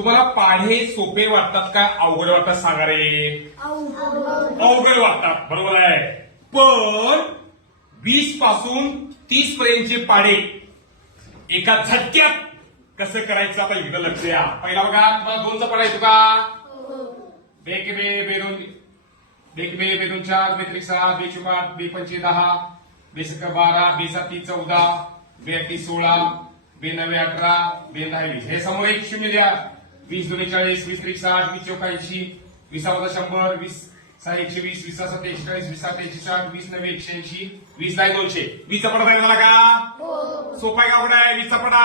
तुम्हाला पाढे सोपे वाटतात का अवघड वाटतात सांगा रे? अवघड वाटतात, बरोबर आहे. पण 20 पासून 30 पर्यंतचे पाढे एका झटक्यात कसं करायचं आता इकडं लक्ष द्या. पहिला बघा, तुम्हाला दोनचा पाढा येतो का? बेक बे बेदोन बेक बे बेदोन 4 बेत्रिक 7 बेचुक 8 बेपंचे 10 बेसक 12 बेसाती 14 बेअटी 16 बेनवे 18 बेदहा 20. हे समोर एक शून्य द्या. 20 दुणे 40 20 त्रिक 60 20 चौका 80 20 100 20 6 120 20 7 41 20 7 160 20 9 180 20 ला 200. 20 चा पडा तयार झाला का? सोपा आहे का अवघड आहे? 20 चा पडा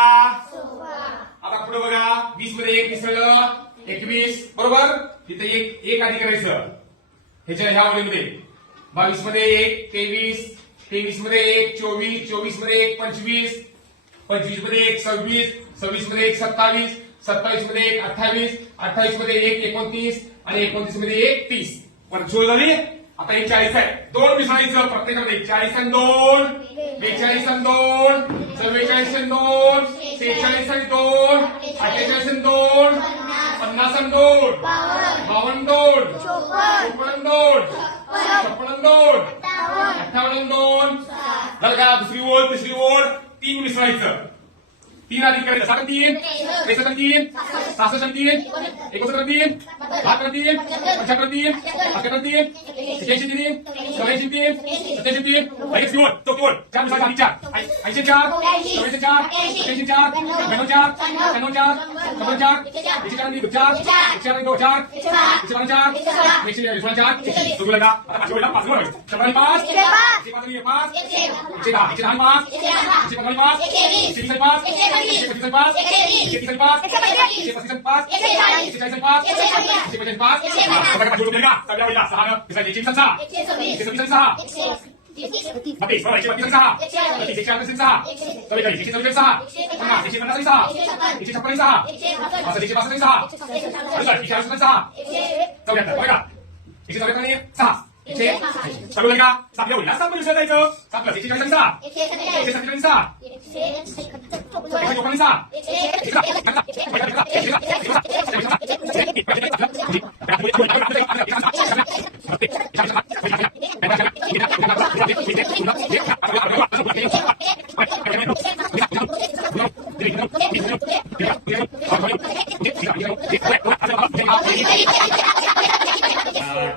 आता पुढे बघा. 20 मध्ये 1 मिसळलं 21, बरोबर. तिथे एक आधी करायचं ह्याच्या ह्या ओळीमध्ये. 22 मध्ये 1 23 23 मध्ये 1 24 24 मध्ये 1 25 25 मध्ये 1 26 26 मध्ये 1 27 27 मध्ये 1 28 28 मध्ये 1 29 आणि 29 मध्ये 1 30. पण सोय झाली. आता हे 40 आहे. दोन मिसळायचं प्रत्येकामध्ये. 40 आणि 2 42 आणि 2 44 आणि 2 46 आणि 2 48 आणि 2 50 आणि 2 52 2 54 2 56 2 58 2 झालं का? दुसरी ओळ तिसरी ओळ 3 मिसळायचं. 3 आधी करायचं. 7 3 63 3 66 3 69 3 72 3 75 3 78 3 86 3 87 3 87 3 एक ओळ चौथी ओळ 4 मिसळायचं. आधी 4 84 84 87 4 94 4 94 4 94 4 104 4 104 4 112 4 116 4 लगा. आता पाच ओळीला 5 ओळ 5 5 5 110 110 5 115 5 120 5 125 5 135 5 135 5 140 5 145 5 आता का जोडून का? सगळ्या वेळेला 6 मिसळायचे. 126 126 6 32 बरोबर. 132 6 146 6 146 146 6 50 150 6 156 6 162 6 146 6 74 बघा 174 6 चालू झाली का? सातव्या ओळीला 7 मिसळ जायचं. 7 प्लस 146 6 147 6 149 6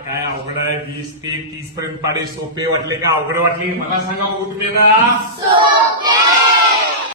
काय अवघड आहे? 20 ते 30 पर्यंत पाडे सोपे वाटले का अवघड वाटले? मला सांगा बघू तुम्ही आता.